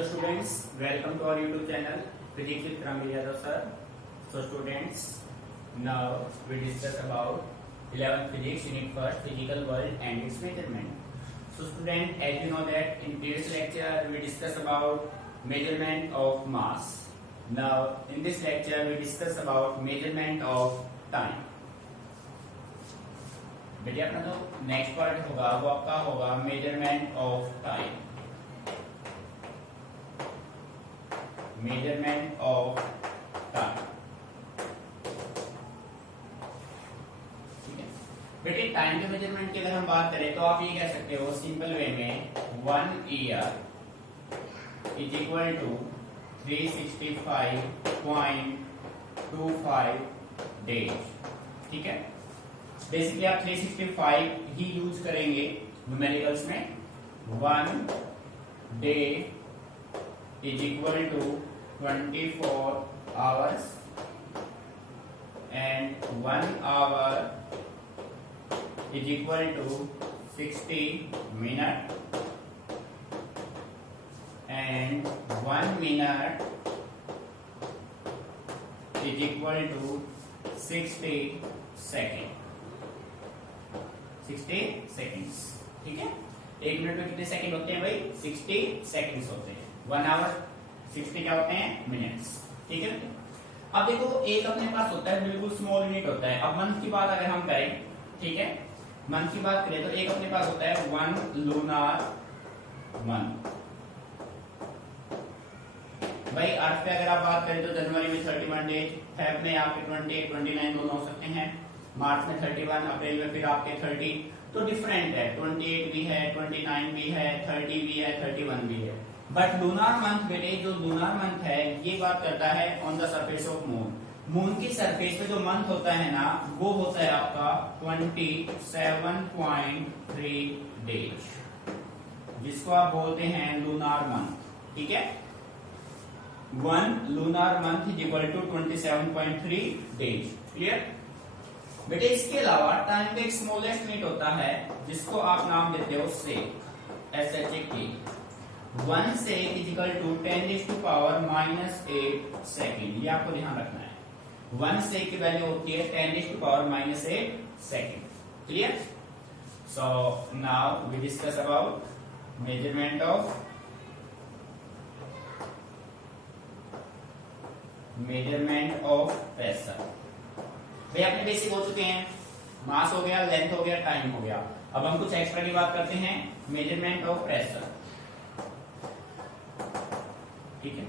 Hello students, welcome to our YouTube channel Physics with Ramil Yadav sir. So students, now we discuss about 11th Physics Unit 1st Physical World and its measurement. So student, as you know that in previous lecture we discuss about measurement of mass. Now in this lecture we discuss about measurement of time. बेटे अपना जो next part होगा वो आपका होगा measurement of time. Measurement of time. ठीक है बेटे, टाइम के मेजरमेंट की अगर हम बात करें तो आप ये कह सकते हो सिंपल वे में 1 year is equal to 365.25 days. ठीक है, बेसिकली आप 365 ही यूज करेंगे न्यूमेरिकल्स में. 1 day is equal to 24 hours and 1 hour is equal to 60 minute and 1 minute is equal to 60 second. 60 seconds. ठीक है, एक मिनट में कितने सेकंड होते हैं भाई? 60 सेकंड्स होते हैं. 1 आवर 60 क्या होते हैं? मिनट्स. ठीक है, अब देखो एक अपने पास होता है बिल्कुल स्मॉल यूनिट होता है. अब मंथ की बात अगर हम करें, ठीक है, मंथ की बात करें तो एक अपने पास होता है 1 लूनार मंथ. भाई अर्थ पे अगर आप बात करें तो जनवरी में 31 डेज, फेब में आपके 28, 29 दोनों हो सकते हैं, मार्च में 31, अप्रैल में फिर आपके 30. तो डिफरेंट है, 28 भी है, 29 भी है, 30 भी है, 31 भी है. बट लूनार मंथ बेटे, जो लूनार मंथ है ये बात करता है on the surface of moon. Moon की सरफेस पे जो मंथ होता है ना वो होता है आपका 27.3 डेज, जिसको आप बोलते हैं लूनार मंथ. ठीक है, 1 lunar month is equal to 27.3 days. Clear बेटे, इसके अलावा टाइम का एक स्मॉलेस्ट यूनिट होता है जिसको आप नाम देते हो shake, SHAK. 1 shake is equal to 10⁻⁻8 second. ये आपको ध्यान रखना है. 1 सेक की वैल्यू होती है 10⁻⁸ second. Clear? So now we discuss about measurement of pressure. भाई अपने बेसिक हो चुके हैं, मास हो गया, लेंथ हो गया, टाइम हो गया. अब हम कुछ एक्स्ट्रा की बात करते हैं, मेजरमेंट ऑफ प्रेशर. ठीक है,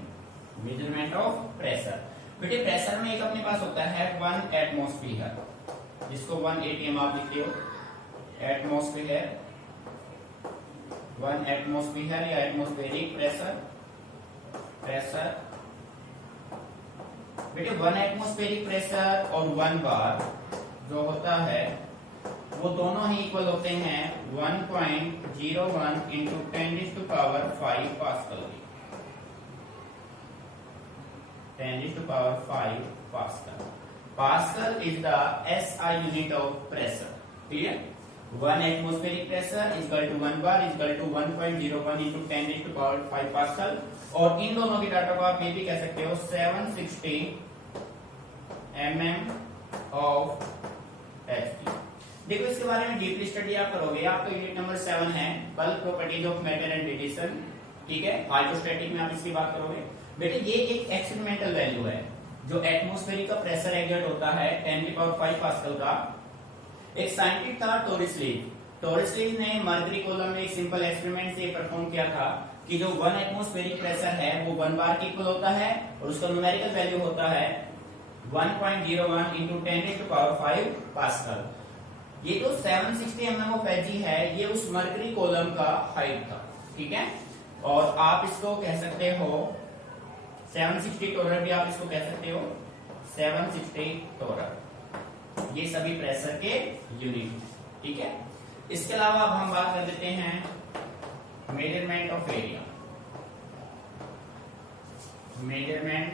मेजरमेंट ऑफ प्रेशर. बेटे प्रेशर में एक अपने पास होता है 1 एटमॉस्फेयर, जिसको 1 ATM आप लिखते हो. एटमॉस्फेयर, 1 एटमॉस्फेयर या एटमॉस्फेरिक प्रेशर. बेटे 1 एटमॉस्फेरिक प्रेशर और 1 बार जो होता है वो दोनों ही इक्वल होते हैं 1.01 into 10⁵ pascal. 10⁵ pascal. Pascal is the SI unit of pressure. Clear? 1 atmospheric pressure is equal to 1 bar is equal to 1.01 into 10⁵ pascal. और इन दोनों की डाटा को आप ये भी कह सकते हो 760 mm ऑफ Hg. देखो इसके बारे में डीपली स्टडी आप करोगे. आपका यूनिट नंबर 7 है bulk properties of matter and radiation. ठीक है, हाइड्रोस्टैटिक में आप इसकी बात करोगे. बेटे ये एक एक्सपेरिमेंटल वैल्यू है. जो एटमॉस्फेरिक का प्रेशर एक्सर्ट होता है 10⁵ पास्कल का. एक साइंटिस्ट था टोरिस लीव ने मर्करी कॉलम में एक सिंपल एक्सपेरिमेंट से परफॉर्म किया था कि जो 1 एटमॉस्फेरिक प्रेशर है वो 1 बार के इक्वल होता है और उसका न्यूमेरिकल वैल्यू होता है 1.01 इंटू 10⁵ पास्कल. ये जो 760 mm ऑफ Hg है ये उस मर्करी कॉलम का हाइट था. ठीक है, और आप इसको कह सकते हो 760 टोरर भी आप इसको कह सकते हो 760 टोरर. ये सभी प्रेशर के यूनिट. ठीक है, इसके अलावा अब हम बात कर देते हैं measurement of area. Measurement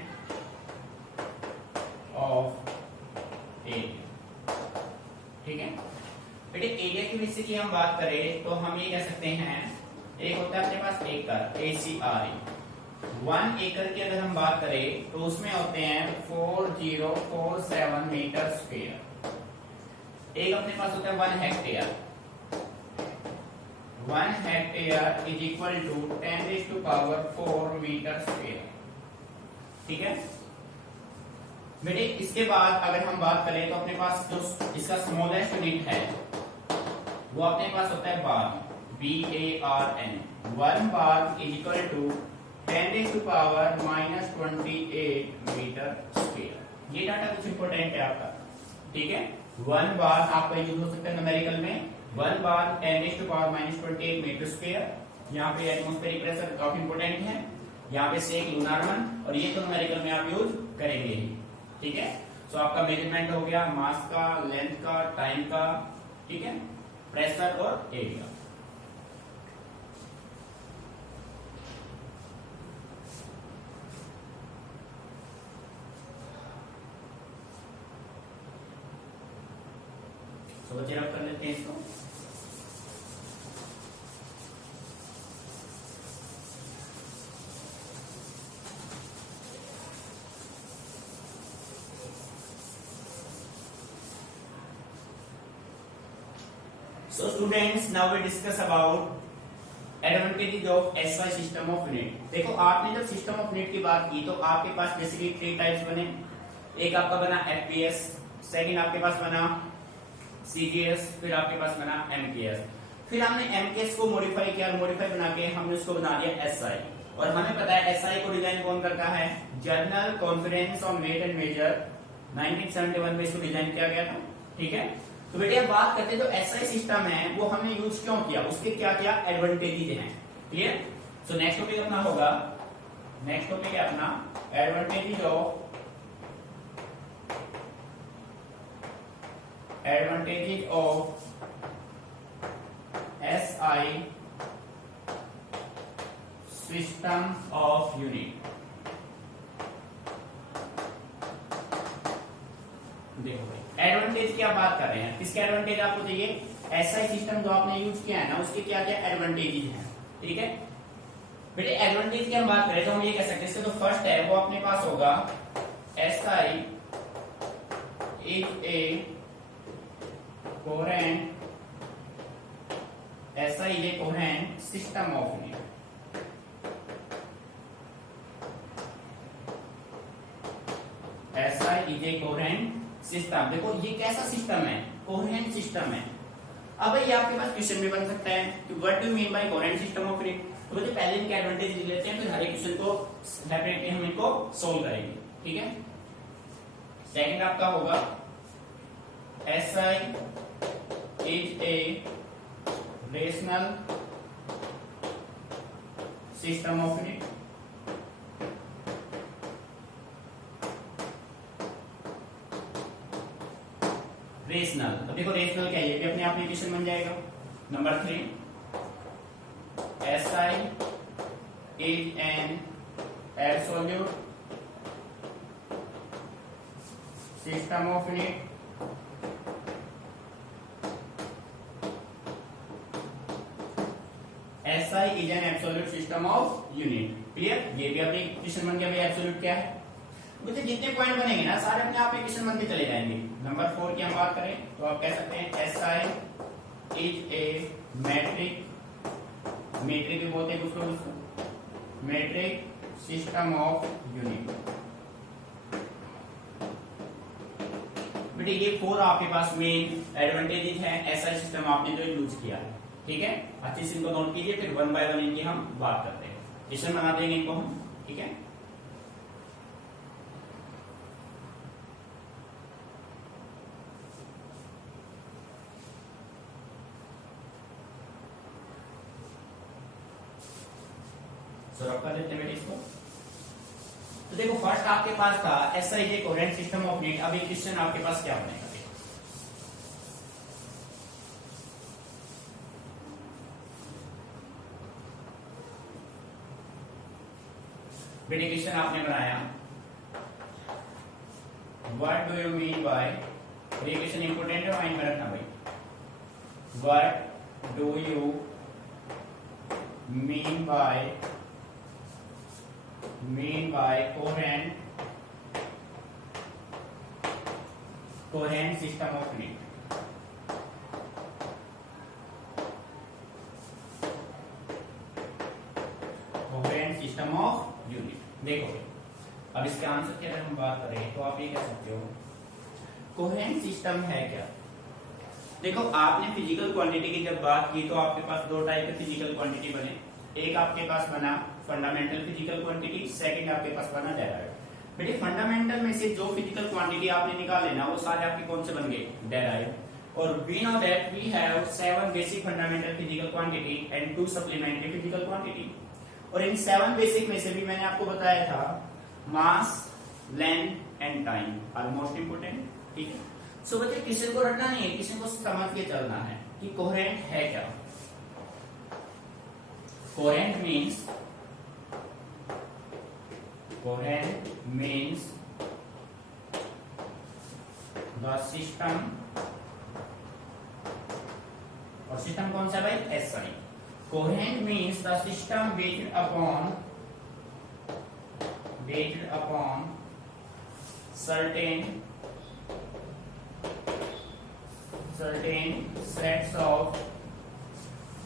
of area. ठीक है बेटे, एरिया की विषय की हम बात करें तो हम ये कह सकते हैं एक होता है अपने पास एकर ACRE. 1 एकड़ की अगर हम बात करें तो उसमें होते हैं 4047 मीटर स्क्वायर। एक अपने पास होता है 1 hectare. 1 hectare is equal to 10⁴ metre square. ठीक है बेटे, इसके बाद अगर हम बात करें तो अपने पास जो इसका स्मॉलेस्ट यूनिट है वो अपने पास होता है bar, BARN। 1 bar is equal to 10⁻⁻28 metre square. ये डाटा कुछ इंपॉर्टेंट है आपका, ठीक है। 1 बार आपका यूज हो सकता है न्यूमेरिकल में, 1 बार 10⁻⁻28 मीटर स्क्वायर। यहाँ पे एटमॉस्फेरिक प्रेशर काफी इंपॉर्टेंट है, यहाँ पे सेक लूनार वन, और ये तो न्यूमेरिकल में आप यूज करेंगे ही, ठीक है। सो आपका मेजरमेंट हो गया मास का, लेंथ का, टाइम का, ठीक है, प्रेशर और एरिया। तो बच्चे रब कर लेते हैं इसको। So students, now we discuss about advantages of SI system of unit। देखो आपने जब सिस्टम ऑफ यूनिट की बात की तो आपके पास बेसिकली 3 टाइप्स बने। एक आपका बना FPS, सेकंड आपके पास बना CGS, फिर आपके पास बना MKS। फिर हमने MKS को मॉडिफाई किया, मॉडिफाई बना के हमने उसको बना दिया SI। और हमें पता है SI को डिजाइन कौन करता है, general conference on weight and measure 1971 में इसको डिजाइन किया गया था, ठीक है। तो बेटे अब बात करते हैं जो SI सिस्टम है वो हमने यूज क्यों किया, उसके क्या क्या एडवांटेजेस हैं, क्लियर। सो नेक्स्ट टॉपिक अपना होगा, नेक्स्ट टॉपिक है अपना advantages of SI system of unit. देखो भाई एडवांटेज की आप बात कर रहे हैं, किसके एडवांटेज आपको चाहिए, SI सिस्टम जो आपने यूज किया है ना उसके क्या क्या एडवांटेजेस हैं, ठीक है। बेटे एडवांटेज की हम बात करें तो हम ये कह सकते हैं, इसका जो फर्स्ट है वो अपने पास होगा SI is A coherent, SI is A coherent system of unit. SI is A coherent system. देखो ये कैसा सिस्टम है, कोहेरेंट सिस्टम है। अब ये आपके पास क्वेश्चन भी बन सकता है कि what do you mean by coherent system of unit. तो मुझे पहले इनके एडवांटेज ले लेते हैं, फिर हर एक क्वेश्चन को सेपरेटली हम इनको सोल्व करेंगे, ठीक है। सेकंड आपका होगा SI is a rational system of unit. Rational, अब देखो रेशनल क्या है, ये भी अपने आप में इक्वेशन बन जाएगा। Number 3 SI is an absolute system of unit. SI is an absolute system of unit, clear. ये भी अपने इक्वेशन बन गया भाई, एब्सोल्यूट क्या है। मुझे जितने पॉइंट बनेंगे ना सारे अपने आप इक्वेशन बनते चले जाएंगे। नंबर 4 की हम बात करें तो आप कह सकते हैं SI is a metric, metric भी बोलते हैं कुछ लोग उसको, मैट्रिक सिस्टम ऑफ यूनिट। बेटे ये 4 आपके पास मेन एडवांटेजेस हैं SI सिस्टम आपने जो यूज किया है, ठीक है। अच्छे से इनको नोट कीजिए, फिर 1 बाय 1 इनकी हम बात करते हैं, क्वेश्चन बना देंगे इनको हम, ठीक है। रब कर देते हैं इसको। तो देखो फर्स्ट आपके पास था SI is A coherent system of unit. अब एक क्वेश्चन आपके पास क्या बनेगा, बेटे क्वेश्चन आपने बनाया what do you mean by, ये क्वेश्चन इंपोर्टेंट है, माइंड में रखना भाई। What do you mean by mean by coherent system of unit. Coherent system of unit. देखो अब इसके आंसर की अगर हम बात करें तो आप ये कह सकते हो कोहेरेंट सिस्टम है क्या। देखो आपने फिजिकल क्वांटिटी की जब बात की तो आपके पास दो टाइप के फिजिकल क्वांटिटी बने। एक आपके पास बना फंडामेंटल फिजिकल क्वांटिटी, सेकंड आपके पास बना डेराइव्ड। बेटे फंडामेंटल में से जो फिजिकल क्वांटिटी आपने निकाले ना वो सारे आपके कौन से बन गए, डेराइव्ड। और we know that we have 7 basic fundamental physical quantity and 2 supplementary physical quantity. और इन 7 बेसिक में से भी मैंने आपको बताया था mass, length and time are most important. ठीक है, सो बच्चे किसी को रटना नहीं है, किसी को समझ के चलना है कि कोहेरेंट है क्या। कोहेरेंट means the system, और सिस्टम कौन सा भाई, SI. Coherent means the system based upon certain sets of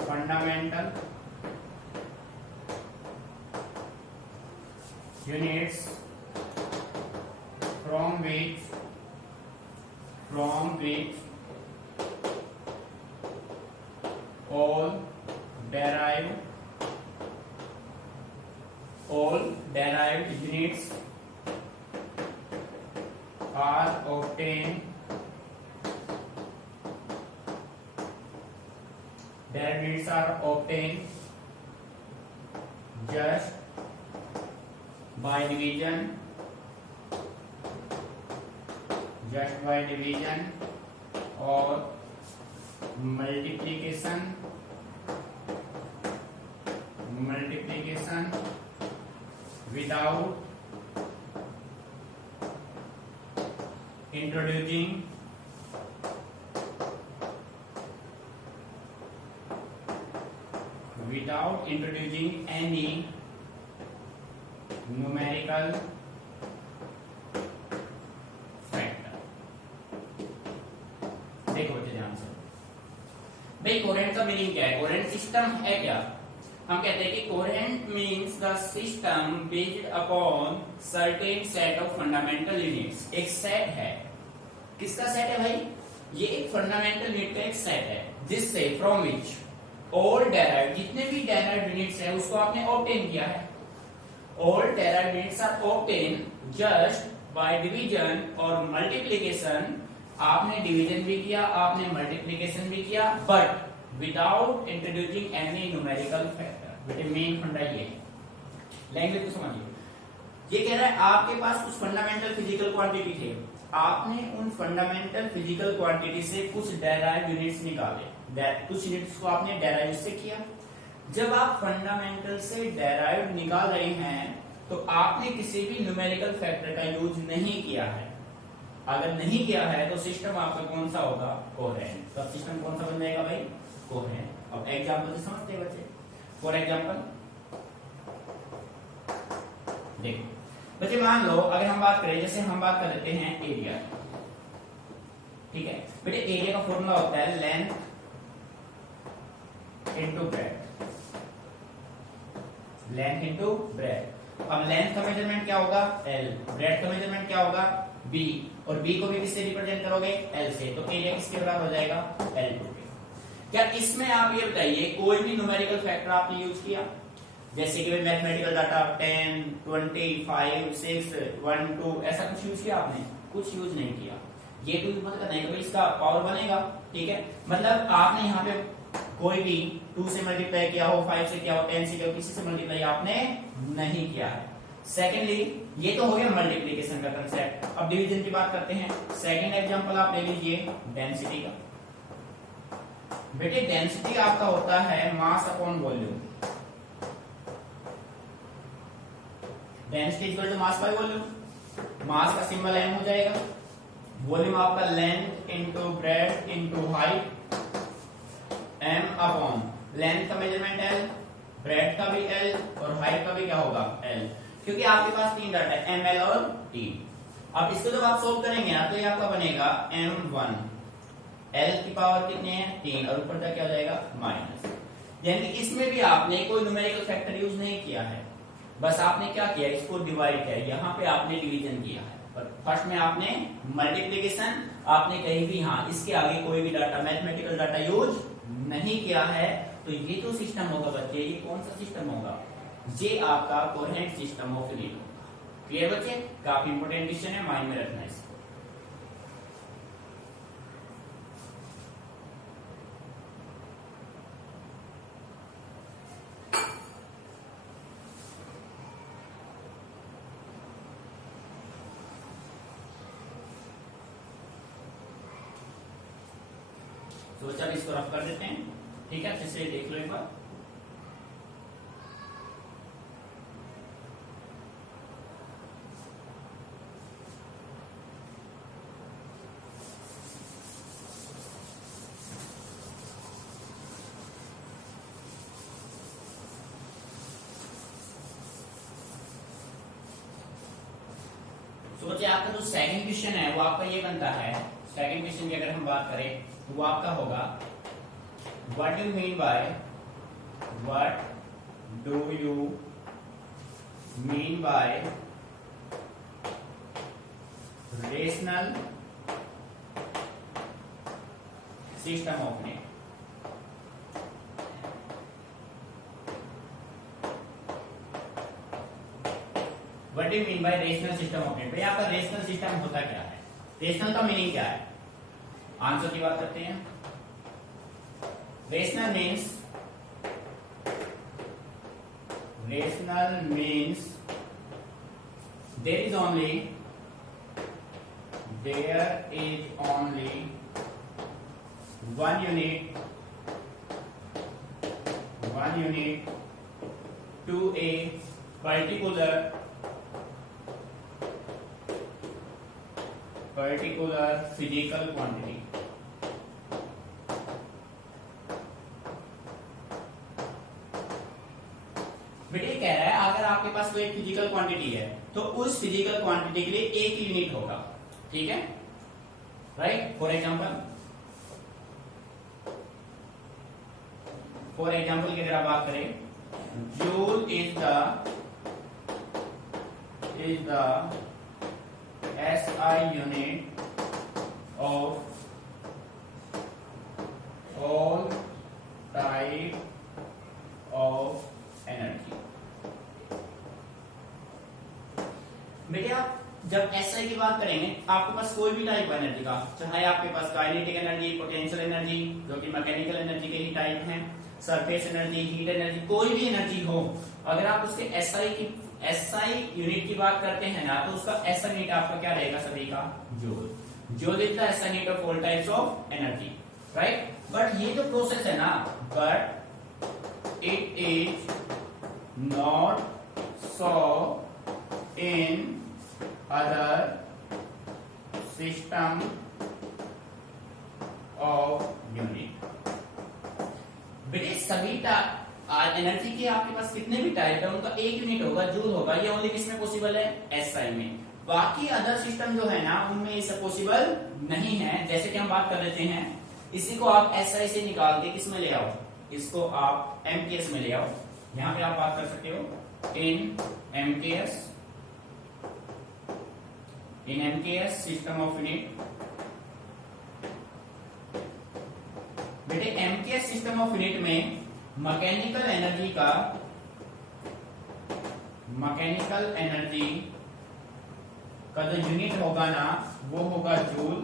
fundamental units from which all derived units are obtained just by division or multiplication without introducing any numerical factor। देखो बच्चे ध्यान से, भाई coherent का meaning क्या है, coherent system है क्या। हम कहते हैं कि coherent means the system based upon certain set of fundamental units. एक सेट है, किसका सेट है भाई, ये एक फंडामेंटल यूनिट का एक सेट है जिससे फ्रॉम विच ऑल डेराइव्ड, जितने भी डेराइव्ड यूनिट्स है उसको आपने ऑब्टेन किया है। All derived units are obtain just by division और मल्टीप्लिकेशन। आपने डिवीजन भी किया, आपने मल्टीप्लिकेशन भी किया, but without introducing any numerical factor. बेटे मेन फंडा ये है, लैंग्वेज को समझिए। ये कह रहा है आपके पास कुछ फंडामेंटल फिजिकल क्वांटिटी थे, आपने उन फंडामेंटल फिजिकल क्वांटिटी से कुछ डेराइव्ड यूनिट्स निकाले, कुछ यूनिट्स को आपने डेराइव से किया। जब आप फंडामेंटल से डेराइव्ड निकाल रहे हैं तो आपने किसी भी न्यूमेरिकल फैक्टर का यूज नहीं किया है। अगर नहीं किया है तो सिस्टम आपका कौन सा होगा, कोहेरेंट। तो सिस्टम कौन सा बन जाएगा भाई, कोहेरेंट। अब एग्जांपल से समझते हैं बच्चे। फॉर एग्जांपल देखो बच्चे, मान लो अगर हम बात करें, जैसे हम बात कर लेते हैं एरिया। ठीक है बेटे, एरिया का फॉर्मूला होता है length into breadth, length into breadth. अब लेंथ का मेजरमेंट क्या होगा, L, ब्रेथ का मेजरमेंट क्या होगा, B, और B को भी किससे रिप्रेजेंट करोगे, L से। तो एरिया किसके बराबर हो जाएगा, L2 के। क्या इसमें आप ये बताइए कोई भी न्यूमेरिकल फैक्टर आपने यूज किया, जैसे कि मैथमेटिकल डाटा 10, 20, 5, 6, 1, 2, ऐसा कुछ यूज किया आपने, कुछ यूज नहीं किया। ये तो मतलब नहीं कि इसका पावर बनेगा। ठीक है, मतलब आपने यहाँ पे कोई भी 2 से मल्टीप्लाई किया हो, 5 से किया हो, 10 से किया हो, किसी से मल्टीप्लाई आपने नहीं किया है। सेकेंडली ये तो हो गया मल्टीप्लिकेशन का कंसेप्ट। अब डिवीजन की बात करते हैं। सेकेंड एग्जांपल आप ले लीजिए डेंसिटी का। बेटे डेंसिटी आपका होता है mass upon volume. Density equal to mass by volume. Mass का सिंबल m हो जाएगा, वॉल्यूम आपका length into breadth into height, m upon length का मेजरमेंट L, ब्रेड्थ का भी L और हाइट का भी क्या होगा L। क्योंकि आपके पास 3 डाटा है ml और t। अब इसको जब आप सोल्व करेंगे ना तो ये आपका बनेगा m1, l की पावर कितने हैं 3 और ऊपर तक क्या हो जाएगा माइनस। यानी कि इसमें भी आपने कोई न्यूमेरिकल फैक्टर यूज नहीं किया है, बस आपने क्या किया इसको डिवाइड किया, यहाँ पे आपने डिवीजन किया है। पर फर्स्ट में आपने मल्टीप्लिकेशन, आपने कहीं भी हाँ इसके आगे कोई भी डाटा मैथमेटिकल डाटा यूज नहीं किया है। तो ये जो सिस्टम होगा बच्चे, ये कौन सा सिस्टम होगा, ये आपका कोहेरेंट सिस्टम ऑफ यूनिट होगा। क्लियर बच्चे, काफी इंपोर्टेंट क्वेश्चन है, माइंड में रखना इसको। तो बच्चा इसको रफ कर देते हैं, ठीक है, अच्छे से देख लो एक बार। तो बच्चे आपका जो सेकंड क्वेश्चन है वो आपका ये बनता है, सेकंड क्वेश्चन की अगर हम बात करें तो वो आपका होगा what do you mean by rational system of unit. What do you mean by rational system of unit. भाई आपका रेशनल सिस्टम होता क्या है, रेशनल का मीनिंग क्या है, आंसर की बात करते हैं। Rational means there is only one unit to a particular physical quantity। बेटे कह रहा है अगर आपके पास कोई फिजिकल क्वांटिटी है तो उस फिजिकल क्वांटिटी के लिए एक यूनिट होगा, ठीक है, राइट। फॉर एग्जाम्पल की अगर आप बात करें, joule is the SI unit of all type of energy। बेटे आप जब SI की बात करेंगे आपके पास कोई भी टाइप एनर्जी का, चाहे आपके पास काइनेटिक एनर्जी, पोटेंशियल एनर्जी जो कि मैकेनिकल एनर्जी के ही टाइप हैं, सरफेस एनर्जी, हीट एनर्जी, कोई भी एनर्जी हो, अगर आप उसके SI यूनिट की बात करते हैं ना तो उसका SI यूनिट आपका क्या रहेगा सभी का, joule. Joule is the SI unit of all types of energy, right. But ये जो प्रोसेस है ना, but it is not so in other system of unit. बेटे सभी एनर्जी के आपके पास कितने भी टाइप है उनका एक यूनिट होगा, जूल होगा। ये ओनली किसमें पॉसिबल है, SI में। बाकी अदर सिस्टम जो है ना उनमें ये सब पॉसिबल नहीं है। जैसे कि हम बात कर लेते हैं, इसी को आप SI से निकाल के किसमें ले आओ, इसको आप MKS में ले आओ। यहां पे आप बात कर सकते हो इन MKS सिस्टम ऑफ यूनिट। बेटे MKS सिस्टम ऑफ यूनिट में मैकेनिकल एनर्जी का जो यूनिट होगा ना वो होगा जूल।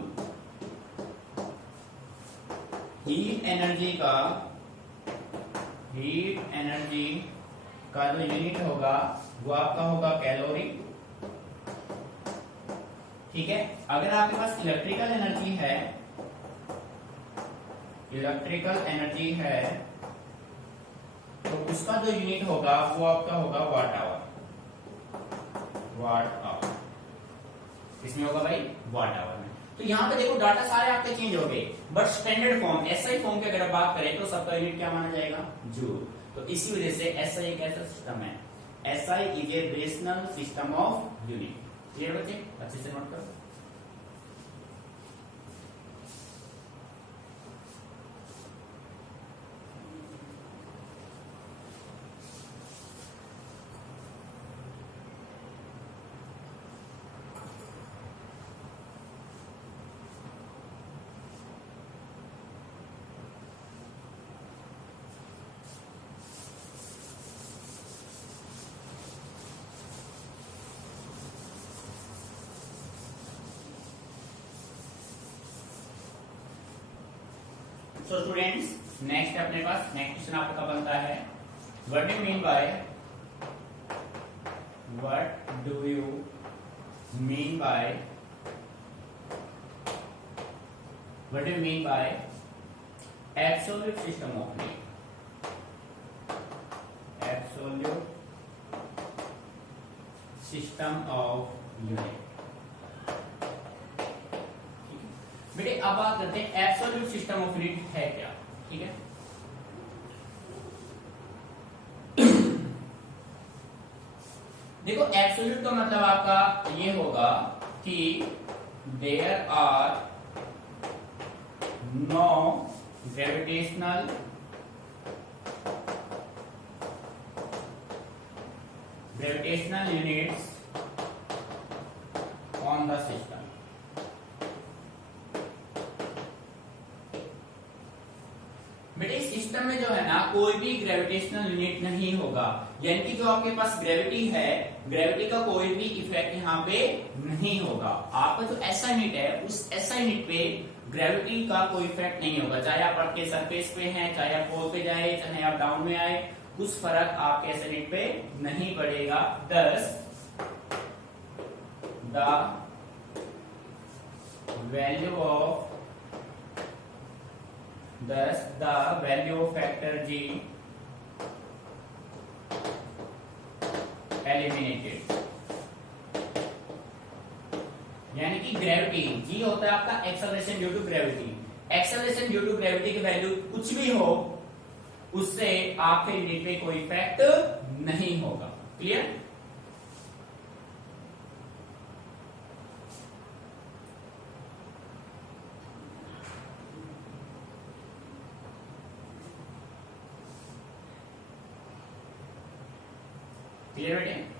हीट एनर्जी का जो यूनिट होगा वो आपका होगा कैलोरी, ठीक है। अगर आपके पास इलेक्ट्रिकल एनर्जी है तो उसका जो यूनिट होगा वो आपका होगा वाट आवर। इसमें होगा भाई वाट आवर में। तो यहां पे देखो डाटा सारे आपके चेंज हो गए, but standard form SI form की अगर बात करें तो सबका यूनिट क्या माना जाएगा, जूल। तो इसी वजह से SI एक ऐसा सिस्टम है SI is a rational system of unit. Clear बच्चे, अच्छे से नोट करो। सो स्टूडेंट्स, नेक्स्ट अपने पास नेक्स्ट क्वेश्चन आपका बनता है, what do you mean by absolute system of unit. Absolute system of unit. बेटे अब बात करते हैं एब्सोल्यूट सिस्टम ऑफ यूनिट है क्या। ठीक है, देखो एब्सोल्यूट का मतलब आपका ये होगा कि there are no gravitational units on the system. बेटे सिस्टम में जो है ना कोई भी ग्रेविटेशनल यूनिट नहीं होगा, यानी कि जो आपके पास ग्रेविटी है, ग्रेविटी का कोई भी इफेक्ट यहाँ पे नहीं होगा। आपका जो एसआई यूनिट है उस एसआई यूनिट पे ग्रेविटी का कोई इफेक्ट नहीं होगा, चाहे आप अर्थ के सरफेस पे हैं, चाहे आप पोल पे जाए, चाहे आप डाउन में आए, कुछ फर्क आपके एसआई यूनिट पे नहीं पड़ेगा। Thus the value of factor G eliminated. यानी कि ग्रेविटी G होता है आपका acceleration due to gravity. Acceleration due to gravity की वैल्यू कुछ भी हो, उससे आपके यूनिट पे कोई इफेक्ट नहीं होगा। क्लियर?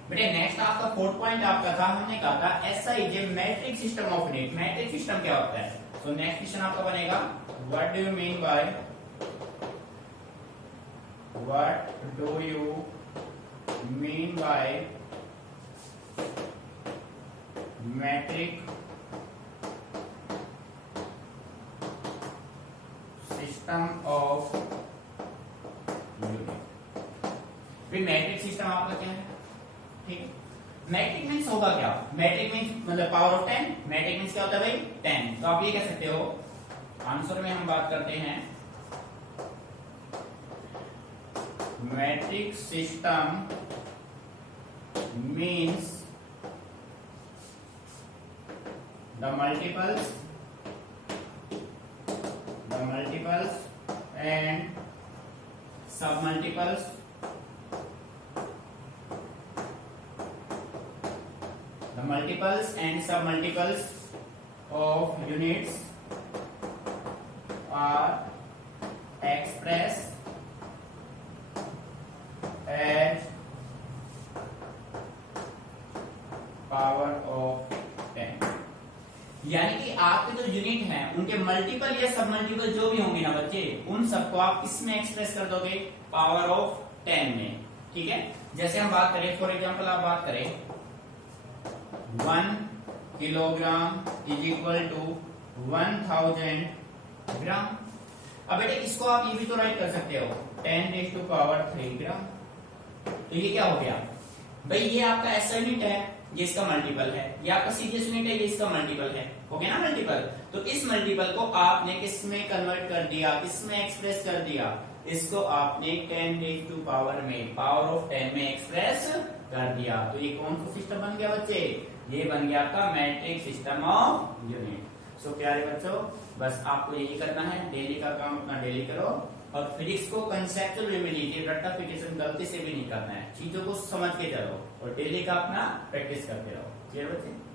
बेटे नेक्स्ट आपका फोर्थ पॉइंट आपका था, हमने कहा था SI is a matric system of unit. Matric system क्या होता है? सो नेक्स्ट क्वेश्चन आपका बनेगा, what do you mean by matric system of unit. Matric system आपका क्या है? ठीक, मैट्रिक मीन्स होगा क्या? मैट्रिक मीन्स मतलब पावर ऑफ 10। मैट्रिक मीन्स क्या होता है भाई? 10। तो आप ये कह सकते हो, आंसर में हम बात करते हैं matric system means the multiples and सब multiples multiples and submultiples of units are expressed as power of 10। यानी कि आपके जो यूनिट हैं उनके मल्टीपल या सब मल्टीपल जो भी होंगे ना बच्चे, उन सबको आप किसमें एक्सप्रेस कर दोगे? पावर ऑफ 10 में। ठीक है, जैसे हम बात करें, फॉर एग्जांपल आप बात करें 1 किलोग्राम इज इक्वल टू 1000 ग्राम। अब बेटे इसको आप ये भी तो राइट कर सकते हो 10⁻³ ग्राम। तो ये क्या हो गया भाई? ये आपका एसआई यूनिट है, ये इसका मल्टीपल है। ये आपका सीजीएस यूनिट है, ये इसका मल्टीपल है। हो गया ना मल्टीपल? तो इस मल्टीपल को आपने किस में कन्वर्ट कर दिया, किस में एक्सप्रेस कर दिया? इसको आपने 10⁻⁴ में, पावर ऑफ 10 में एक्सप्रेस कर दिया। तो ये कौन सा सिस्टम बन गया बच्चे? ये बन गया आपका मैट्रिक सिस्टम ऑफ यूनिट। सो प्यारे बच्चों, बस आपको यही करना है, डेली का काम अपना डेली करो और फिजिक्स को कंसेप्चुअल वे में लीजिए, रट्टाफिकेशन गलती से भी नहीं करना है, चीजों को समझ के चलो और डेली का अपना प्रैक्टिस करते रहो। क्लियर बच्चे?